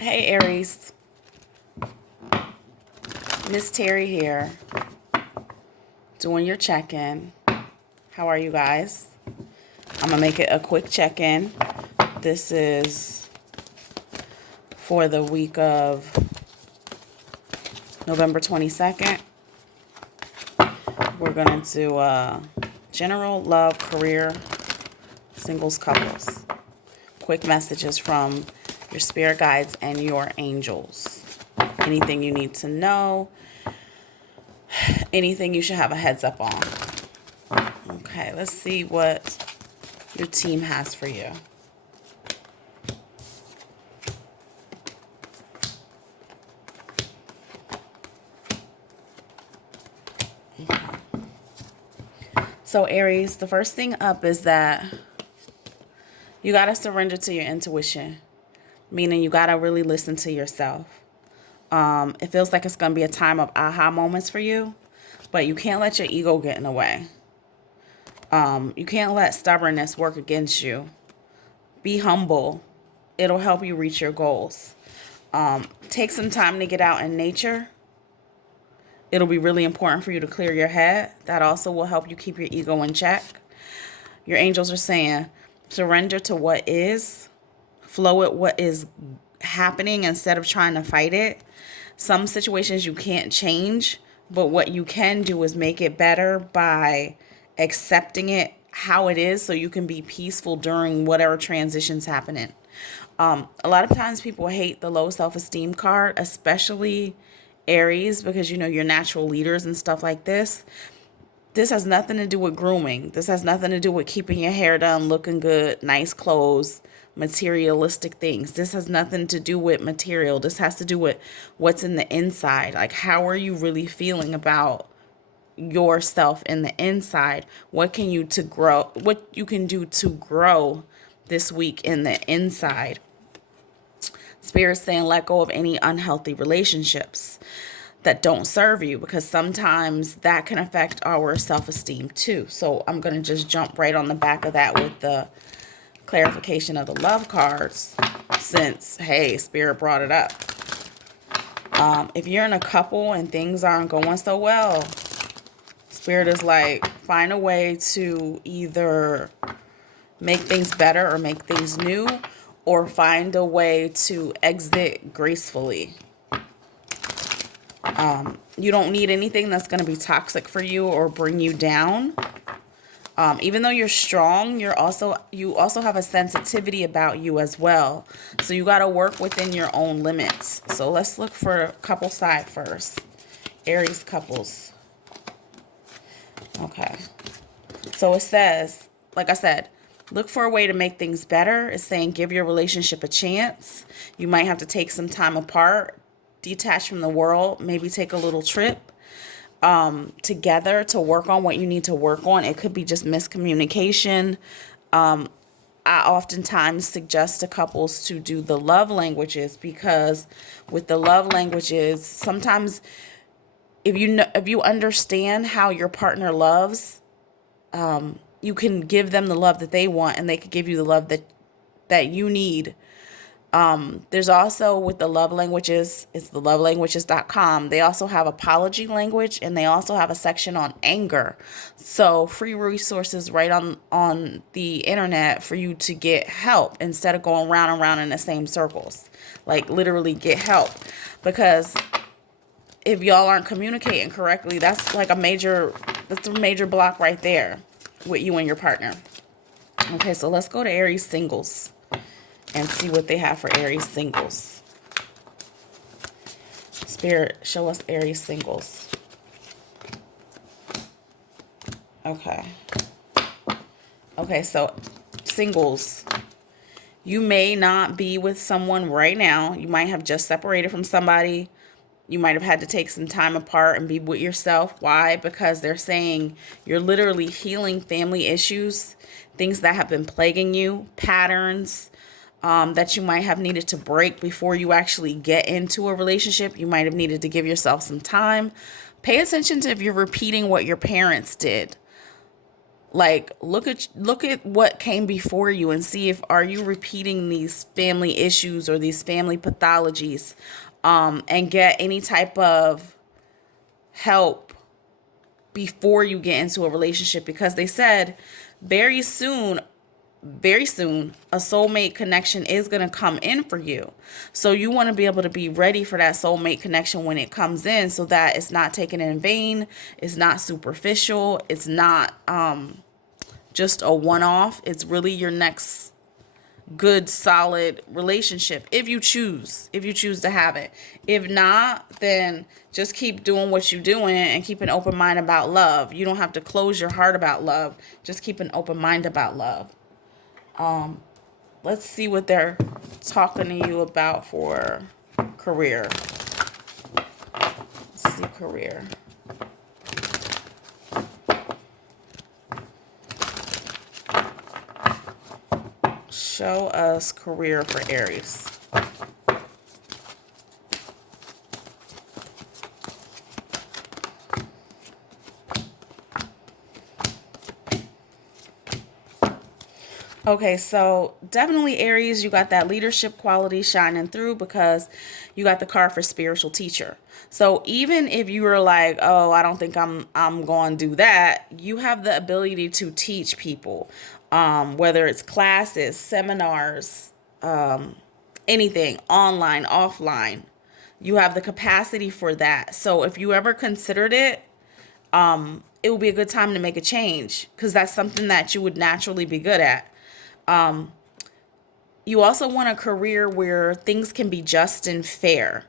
Hey Aries, Ms.Terry here, doing your check-in. How are you guys? I'm going to make it a quick check-in. This is for the week of November 22nd. We're going to do general love, career, singles, couples. Quick messages from your spirit guides and your angels. Anything you need to know, anything you should have a heads up on. Okay, let's see what your team has for you. So Aries, the first thing up is that you got to surrender to your intuition, meaning you got to really listen to yourself. It feels like it's going to be a time of aha moments for you, but you can't let your ego get in the way. You can't let stubbornness work against you. Be humble. It'll help you reach your goals. Take some time to get out in nature. It'll be really important for you to clear your head. That also will help you keep your ego in check. Your angels are saying, surrender to what is. Flow with what is happening instead of trying to fight it. Some situations you can't change, but what you can do is make it better by accepting it how it is so you can be peaceful during whatever transition's happening. A lot of times people hate the low self-esteem card, especially Aries, because you're natural leaders and stuff like this. This has nothing to do with grooming. This has nothing to do with keeping your hair done, looking good, nice clothes, materialistic things. This has nothing to do with material. This has to do with what's in the inside. Like, how are you really feeling about yourself in the inside? What can you to grow? What you can do to grow this week in the inside? Spirit's saying let go of any unhealthy relationships that don't serve you, because sometimes that can affect our self-esteem too. So I'm going to just jump right on the back of that with the clarification of the love cards, since, hey, Spirit brought it up. If you're in a couple and things aren't going so well, Spirit is like, find a way to either make things better or make things new, or find a way to exit gracefully. You don't need anything that's going to be toxic for you or bring you down. Even though you're strong, you also have a sensitivity about you as well. So you got to work within your own limits. So let's look for couple side first. Aries couples. Okay. So it says, like I said, look for a way to make things better. It's saying give your relationship a chance. You might have to take some time apart, detach from the world, maybe take a little trip together to work on what you need to work on. It could be just miscommunication. I oftentimes suggest to couples to do the love languages, because with the love languages, sometimes if you understand how your partner loves, you can give them the love that they want, and they could give you the love that you need. There's also, with the love languages, it's the lovelanguages.com. They also have apology language, and they also have a section on anger. So free resources right on the internet for you to get help instead of going round and round in the same circles. Like, literally get help, because if y'all aren't communicating correctly, that's a major block right there with you and your partner. Okay, so let's go to Aries singles and see what they have for Aries singles. Spirit, show us Aries singles. Okay. Okay, so singles. You may not be with someone right now. You might have just separated from somebody. You might have had to take some time apart and be with yourself. Why? Because they're saying you're literally healing family issues, things that have been plaguing you, patterns, that you might have needed to break before you actually get into a relationship. You might have needed to give yourself some time. Pay attention to if you're repeating what your parents did. Like, look at what came before you and see if are you repeating these family issues or these family pathologies, and get any type of help before you get into a relationship, because they said very soon, very soon, a soulmate connection is going to come in for you. So you want to be able to be ready for that soulmate connection when it comes in, so that it's not taken in vain, it's not superficial, it's not just a one-off. It's really your next good solid relationship, if you choose to have it. If not, then just keep doing what you're doing and keep an open mind about love. You don't have to close your heart about love, just keep an open mind about love. Let's see what they're talking to you about for career. Let's see career. Show us career for Aries. Okay, so definitely Aries, you got that leadership quality shining through because you got the card for spiritual teacher. So even if you were like, oh, I don't think I'm going to do that, you have the ability to teach people, whether it's classes, seminars, anything, online, offline. You have the capacity for that. So if you ever considered it, it will be a good time to make a change because that's something that you would naturally be good at. You also want a career where things can be just and fair.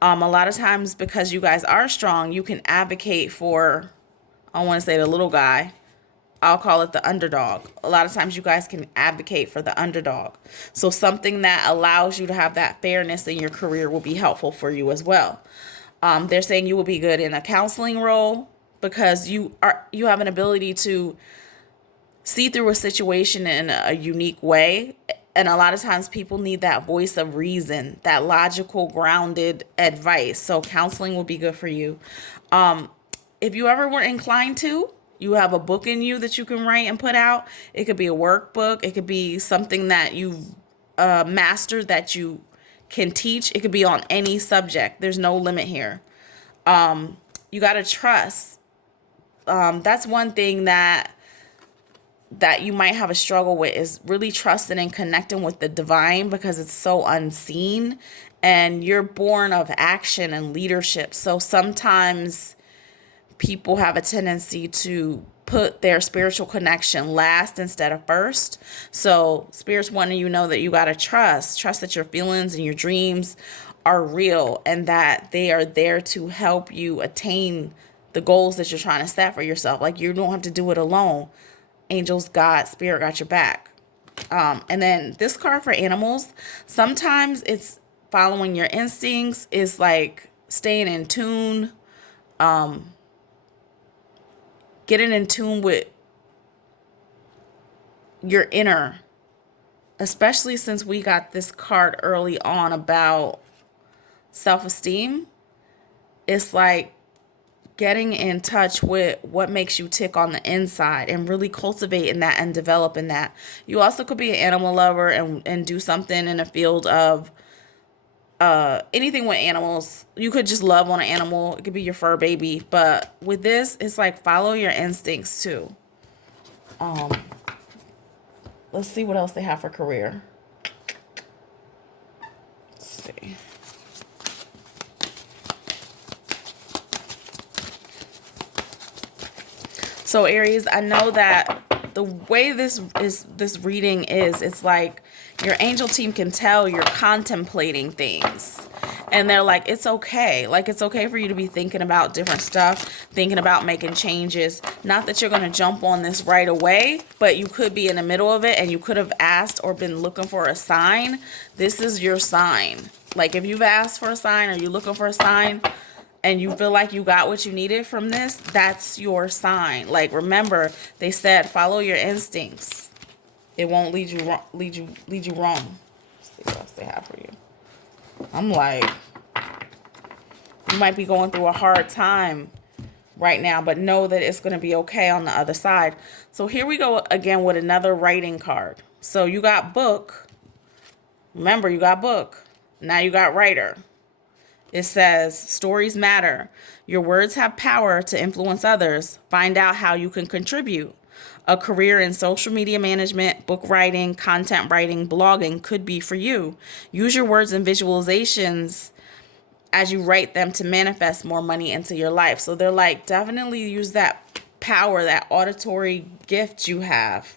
A lot of times, because you guys are strong, you can advocate for, I want to say the little guy, I'll call it the underdog. A lot of times you guys can advocate for the underdog. So something that allows you to have that fairness in your career will be helpful for you as well. They're saying you will be good in a counseling role because you have an ability to see through a situation in a unique way. And a lot of times people need that voice of reason, that logical, grounded advice. So counseling will be good for you. If you ever were inclined to, you have a book in you that you can write and put out. It could be a workbook. It could be something that you've mastered that you can teach. It could be on any subject. There's no limit here. You got to trust. That's one thing that you might have a struggle with, is really trusting and connecting with the divine, because it's so unseen and you're born of action and leadership. So sometimes people have a tendency to put their spiritual connection last instead of first. So Spirit's wanting you to know that you got to trust that your feelings and your dreams are real and that they are there to help you attain the goals that you're trying to set for yourself. Like, you don't have to do it alone. Angels, God, Spirit got your back. And then this card for animals, sometimes it's following your instincts. It's like staying in tune, getting in tune with your inner, especially since we got this card early on about self-esteem. It's like getting in touch with what makes you tick on the inside and really cultivating that and developing that. You also could be an animal lover and do something in a field of anything with animals. You could just love on an animal. It could be your fur baby. But with this, it's like follow your instincts too. Let's see what else they have for career. Let's see. So Aries, I know that the way this reading is, it's like your angel team can tell you're contemplating things. And they're like, it's okay. Like, it's okay for you to be thinking about different stuff, thinking about making changes. Not that you're going to jump on this right away, but you could be in the middle of it and you could have asked or been looking for a sign. This is your sign. Like, if you've asked for a sign or you're looking for a sign, and you feel like you got what you needed from this, that's your sign. Like, remember, they said follow your instincts. It won't lead you wrong. Lead you wrong. Let's see what else they have for you. I'm like, you might be going through a hard time right now, but know that it's going to be okay on the other side. So here we go again with another writing card. So you got book. Remember, you got book. Now you got writer. It says, stories matter. Your words have power to influence others. Find out how you can contribute. A career in social media management, book writing, content writing, blogging could be for you. Use your words and visualizations as you write them to manifest more money into your life. So they're like, definitely use that power, that auditory gift you have.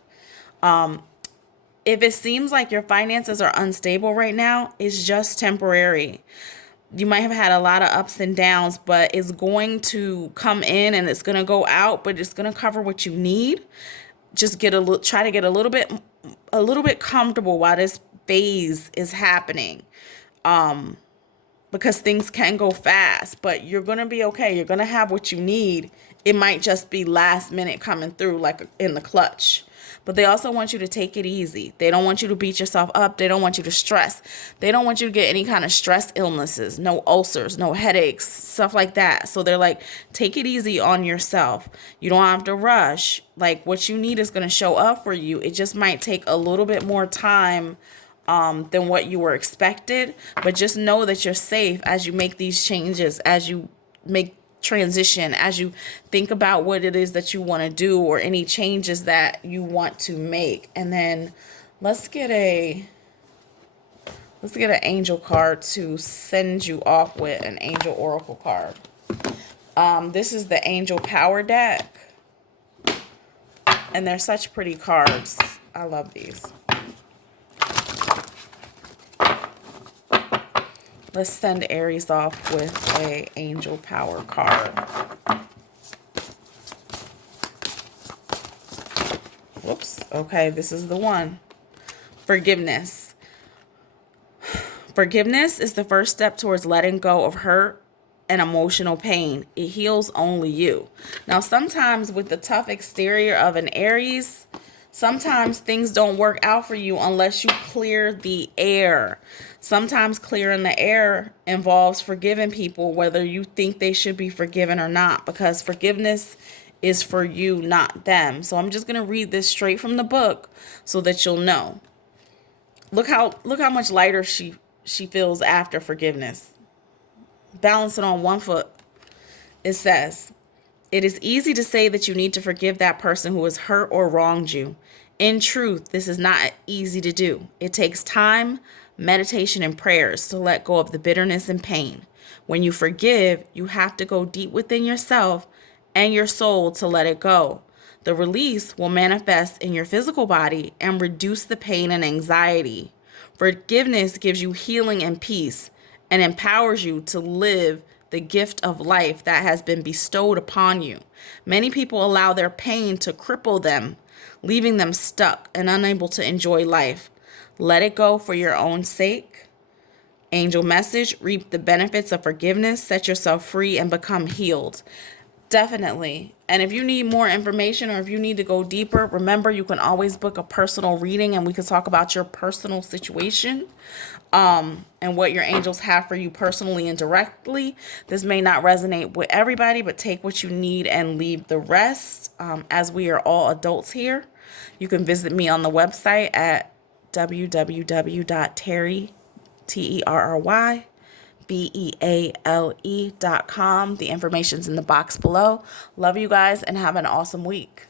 If it seems like your finances are unstable right now, it's just temporary. You might have had a lot of ups and downs, but it's going to come in and it's going to go out, but it's going to cover what you need. Just try to get a little bit comfortable while this phase is happening. Because things can go fast, but you're going to be okay. You're going to have what you need. It might just be last minute coming through like in the clutch. But they also want you to take it easy. They don't want you to beat yourself up. They don't want you to stress. They don't want you to get any kind of stress illnesses, no ulcers, no headaches, stuff like that. So they're like, take it easy on yourself. You don't have to rush. Like, what you need is going to show up for you. It just might take a little bit more time than what you were expected, but just know that you're safe as you make these changes, as you make transition, as you think about what it is that you want to do or any changes that you want to make. And then let's get an angel card to send you off with, an angel oracle card. This is the angel power deck, and they're such pretty cards. I love these. Let's send Aries off with a angel power card. Whoops. Okay, this is the one. Forgiveness. Forgiveness is the first step towards letting go of hurt and emotional pain. It heals only you. Now, sometimes with the tough exterior of an Aries, sometimes things don't work out for you unless you clear the air. Sometimes clearing the air involves forgiving people, whether you think they should be forgiven or not, because forgiveness is for you, not them. So I'm just going to read this straight from the book so that you'll know. Look how much lighter she feels after forgiveness. Balance it on one foot. It says, it is easy to say that you need to forgive that person who has hurt or wronged you. In truth, this is not easy to do. It takes time, meditation, and prayers to let go of the bitterness and pain. When you forgive, you have to go deep within yourself and your soul to let it go. The release will manifest in your physical body and reduce the pain and anxiety. Forgiveness gives you healing and peace and empowers you to live the gift of life that has been bestowed upon you. Many people allow their pain to cripple them, leaving them stuck and unable to enjoy life. Let it go for your own sake. Angel message, reap the benefits of forgiveness, set yourself free, and become healed. Definitely. And if you need more information or if you need to go deeper, remember you can always book a personal reading and we can talk about your personal situation and what your angels have for you personally and directly. This may not resonate with everybody, but take what you need and leave the rest. As we are all adults here, you can visit me on the website at www.Terry, TerryBeale.com. The information's in the box below. Love you guys and have an awesome week.